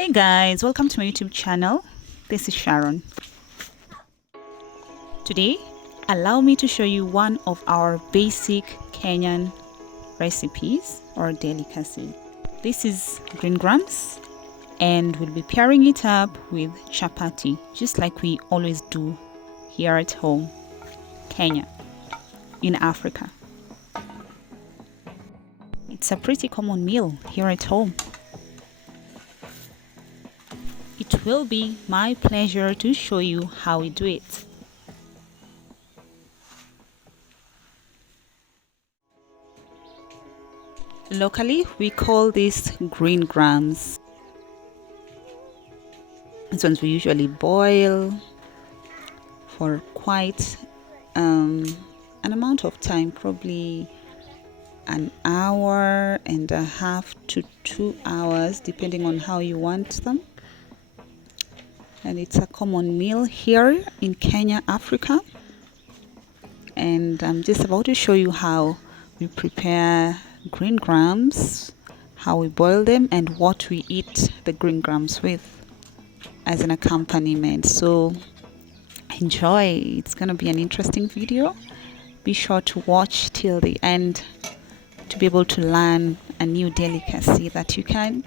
Hey guys, welcome to my YouTube channel. This is Sharon. Today, allow me to show you one of our basic Kenyan recipes or delicacy. This is greengrams and we'll be pairing it up with chapati, just like we always do here at home, Kenya, in Africa. It's a pretty common meal here at home. It will be my pleasure to show you how we do it. Locally, we call this greengrams. These ones we usually boil for quite an amount of time, probably an hour and a half to 2 hours, depending on how you want them. And it's a common meal here in Kenya, Africa. And I'm just about to show you how we prepare greengrams, how we boil them, and what we eat the greengrams with as an accompaniment. So enjoy. It's gonna be an interesting video. Be sure to watch till the end to be able to learn a new delicacy that you can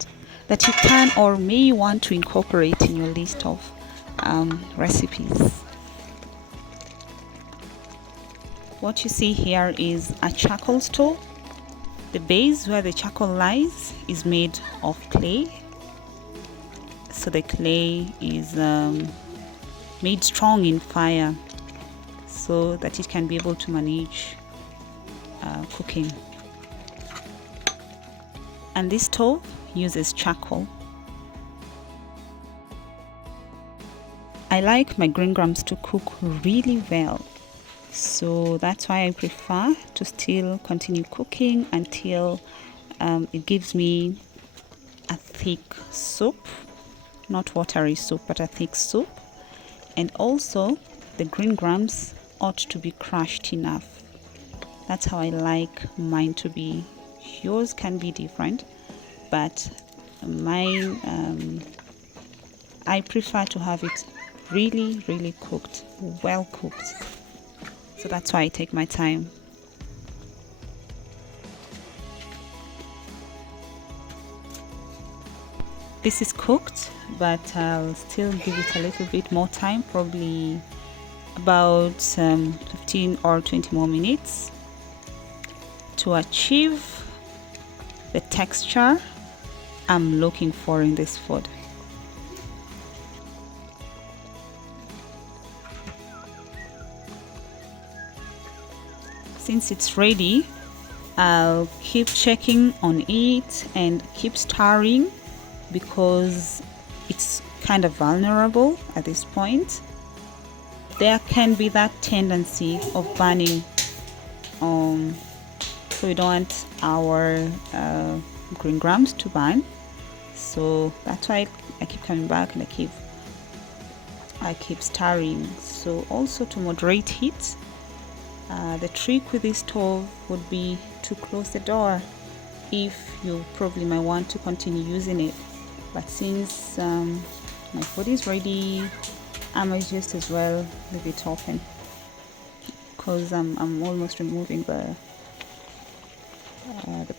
or may want to incorporate in your list of recipes. What you see here is a charcoal stove. The base where the charcoal lies is made of clay. So the clay is made strong in fire so that it can be able to manage cooking. And this stove uses charcoal. I like my greengrams to cook really well, so that's why I prefer to still continue cooking until it gives me a thick soup, not watery soup, but a thick soup. And also the greengrams ought to be crushed enough. That's how I like mine to be. Yours can be different, but mine, I prefer to have it really cooked, well cooked. So that's why I take my time. This is cooked, but I'll still give it a little bit more time, probably about 15 or 20 more minutes to achieve the texture I'm looking for in this food. Since it's ready, I'll keep checking on it and keep stirring because it's kind of vulnerable at this point. There can be that tendency of burning, so we don't want our greengrams to burn. So that's why I keep coming back and I keep stirring. So also to moderate heat, the trick with this stove would be to close the door if you probably might want to continue using it. But since my food is ready, I might just as well leave it open because I'm almost removing the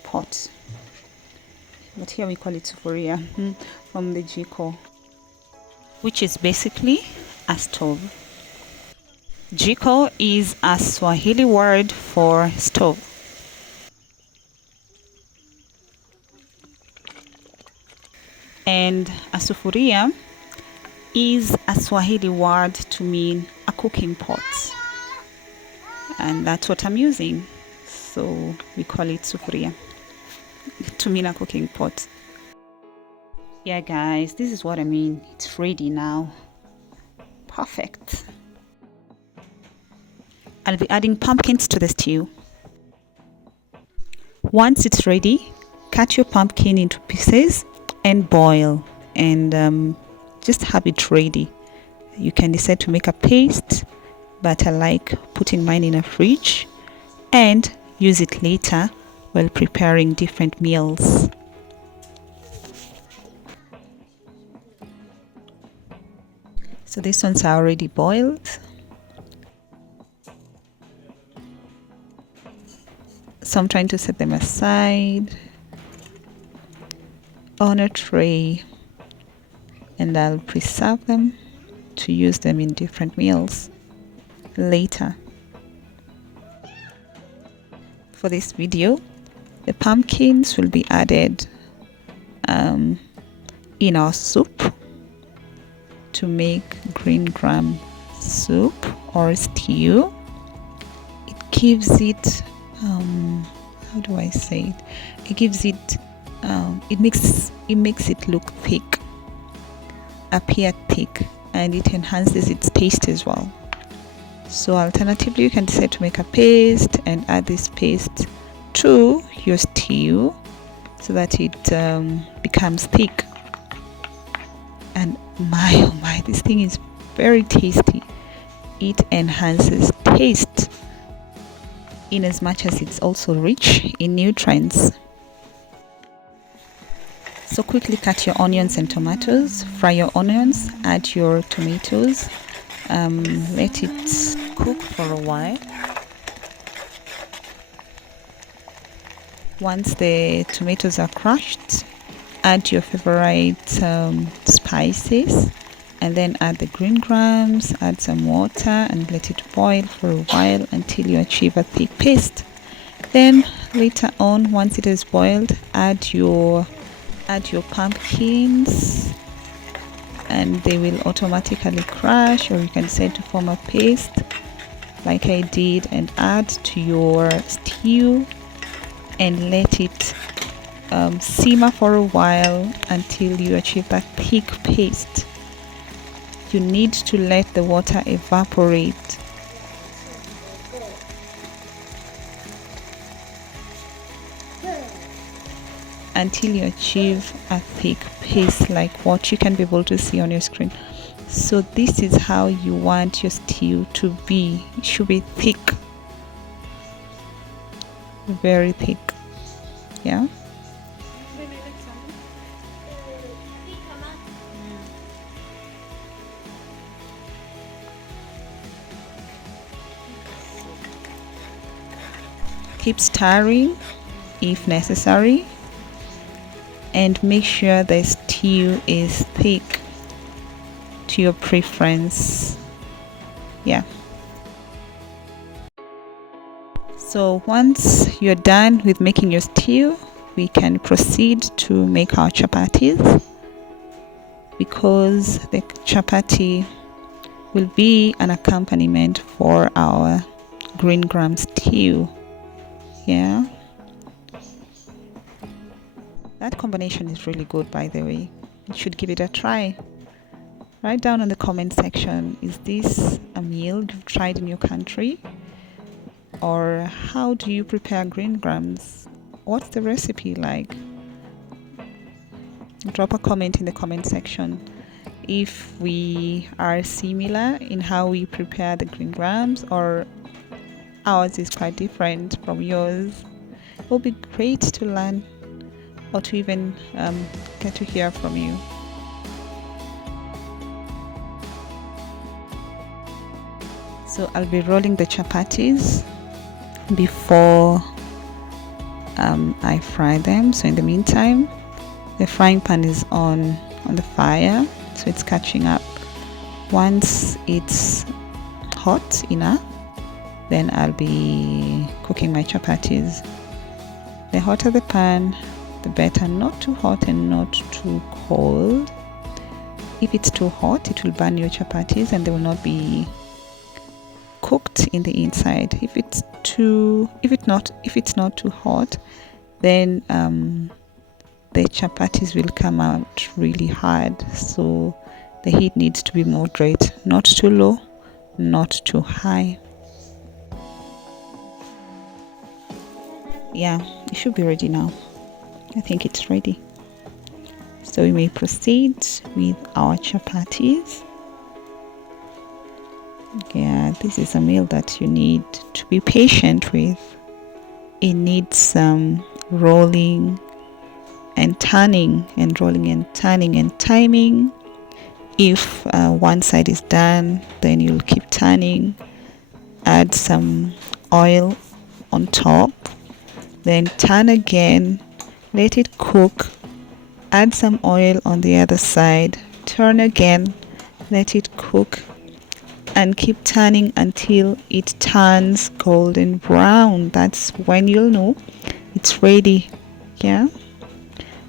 pot. But here we call it sufuria from the jiko, which is basically a stove. Jiko is a Swahili word for stove. And a sufuria is a Swahili word to mean a cooking pot. And that's what I'm using. So we call it sufuria to mean a cooking pot. Yeah guys, this is what I mean. It's ready now. Perfect. I'll be adding pumpkins to the stew. Once it's ready, cut your pumpkin into pieces and boil, and just have it ready. You can decide to make a paste, but I like putting mine in a fridge and use it later while preparing different meals. So these ones are already boiled. So I'm trying to set them aside on a tray, and I'll preserve them to use them in different meals later. For this video, the pumpkins will be added in our soup to make greengram soup or stew. It gives it how do I say it? It gives it it makes it look thick, appear thick, and it enhances its taste as well. So alternatively, you can decide to make a paste and add this paste to your stew so that it becomes thick. And my oh my, this thing is very tasty. It enhances taste in as much as it's also rich in nutrients. So quickly cut your onions and tomatoes, fry your onions, add your tomatoes, let it cook for a while. Once the tomatoes are crushed, add your favorite spices, and then add the green grams, add some water, and let it boil for a while until you achieve a thick paste. Then later on, once it is boiled, add your pumpkins, and they will automatically crush, or you can decide to form a paste like I did, and add to your stew and let it simmer for a while until you achieve that thick paste. You need to let the water evaporate. Until you achieve a thick paste like what you can be able to see on your screen. So this is how you want your stew to be. It should be thick, very thick. Yeah. Keep stirring if necessary, and make sure the stew is thick to your preference. Yeah. So once you're done with making your stew, we can proceed to make our chapatis, because the chapati will be an accompaniment for our greengram stew. Yeah, that combination is really good, by the way. You should give it a try. Write down in the comment section, is this a meal you've tried in your country? Or how do you prepare greengrams? What's the recipe like? Drop a comment in the comment section. If we are similar in how we prepare the greengrams, or ours is quite different from yours, it will be great to learn, or to even get to hear from you. So I'll be rolling the chapatis before I fry them. So in the meantime, the frying pan is on the fire, so it's catching up. Once it's hot enough, then I'll be cooking my chapatis. The hotter the pan, the better. Not too hot and not too cold. If it's too hot, it will burn your chapatis and they will not be cooked in the inside. If it's not too hot, then the chapatis will come out really hard. So the heat needs to be moderate, not too low, not too high. Yeah, it should be ready now. I think it's ready. So we may proceed with our chapatis. Yeah, this is a meal that you need to be patient with. It needs some rolling and turning, and rolling and turning and timing If one side is done, then you'll keep turning, add some oil on top, then turn again, let it cook, add some oil on the other side, turn again, let it cook, and keep turning until it turns golden brown. That's when you'll know it's ready. Yeah,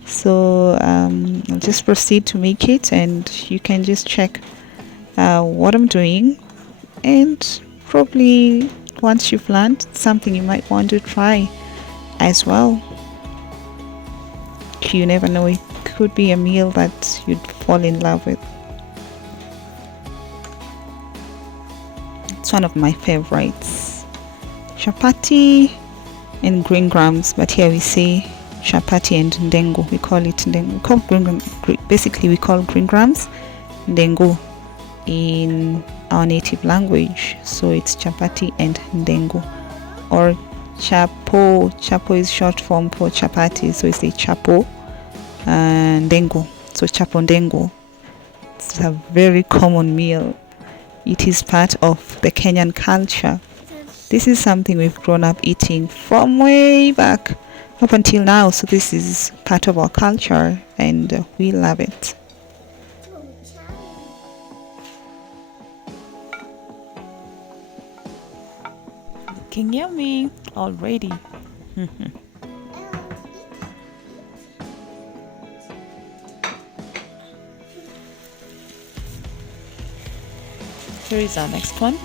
so I'll just proceed to make it, and you can just check what I'm doing, and probably once you've learned something you might want to try as well. You never know, it could be a meal that you'd fall in love with. It's one of my favorites. Chapati and greengrams, but here we say chapati and ndengu. We call it ndengu. We call basically we call greengrams ndengu in our native language. So it's chapati and ndengu, or chapo. Chapo is short form for chapati, so it's a chapo and ndengu. So chapo ndengu. It's a very common meal. It is part of the Kenyan culture. This is something we've grown up eating from way back up until now. So this is part of our culture, and we love it. Looking yummy already. Here is our next one.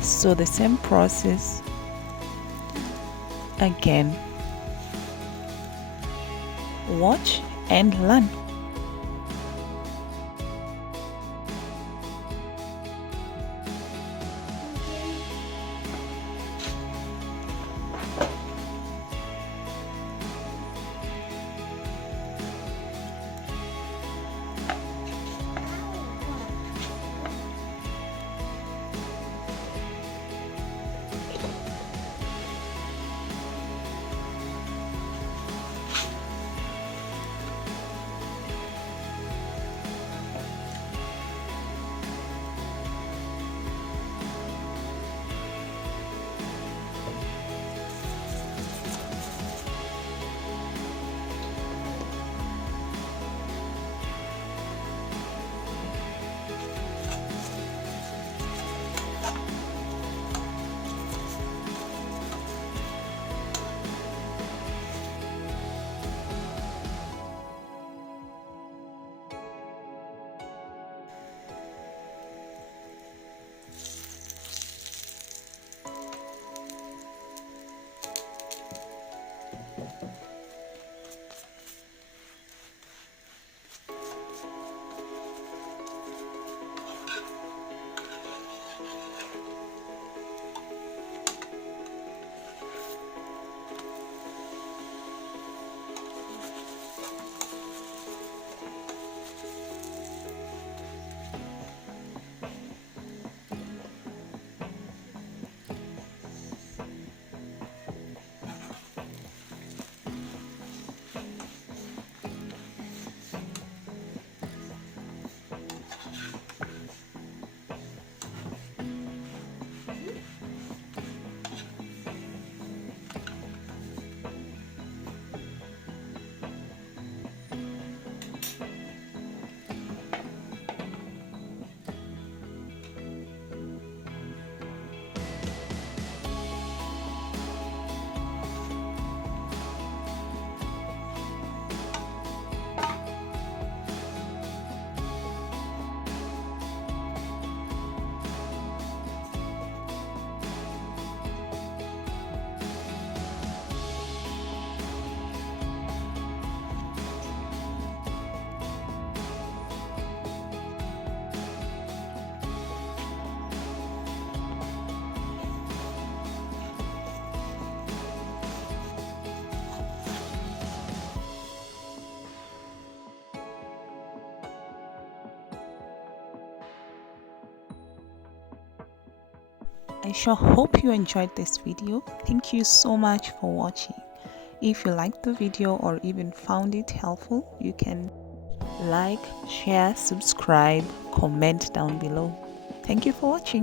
So the same process again. Watch and learn. I sure hope you enjoyed this video. Thank you so much for watching. If you liked the video or even found it helpful, you can like, share, subscribe, comment down below. Thank you for watching.